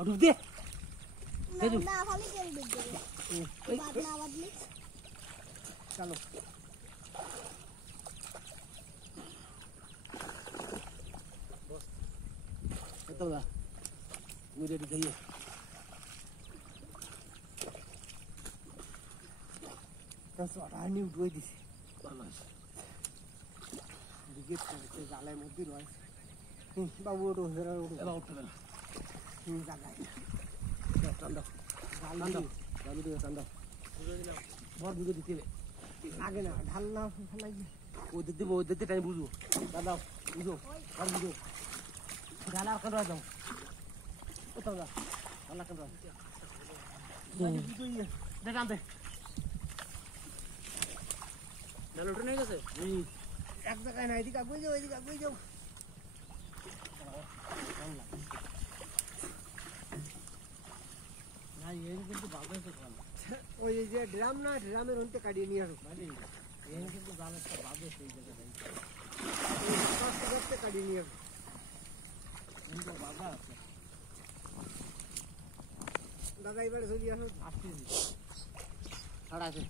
डूब दे ना खाली तेल डूब गए बात ना बदली चलो बस तो ला मुझे दिखाइए तो रानी उठ गई थी दिखेट से जाले मध्य रहा बाबू उठो जरा उठो उठ जागा ठंडा ठंडा चालू दे ठंडा बहुत बुझे दिखे आगे ना ढालना फलाइए वो देते टाइम बुझो दादा बुझो और बुझो ढाला कर रहा जाओ उतर जा ढाला कर रहा बुझो ये दे काम पे ढाल उठ नहीं कैसे एक जगह नहीं दिखा बुझो ना ये কিন্তু বাবা তো ভালো ওই যে ড্রাম না ড্রামের অন্তে কাটিয়ে নিয়ে আসো মানে এই কিন্তু জানাটা বাবা সেই জায়গায় কষ্ট করতে কাটিয়ে নিয়ে আসো কিন্তু বাবা আছে দাদা এবারে চলে আসো আসছে ছাড়া আছে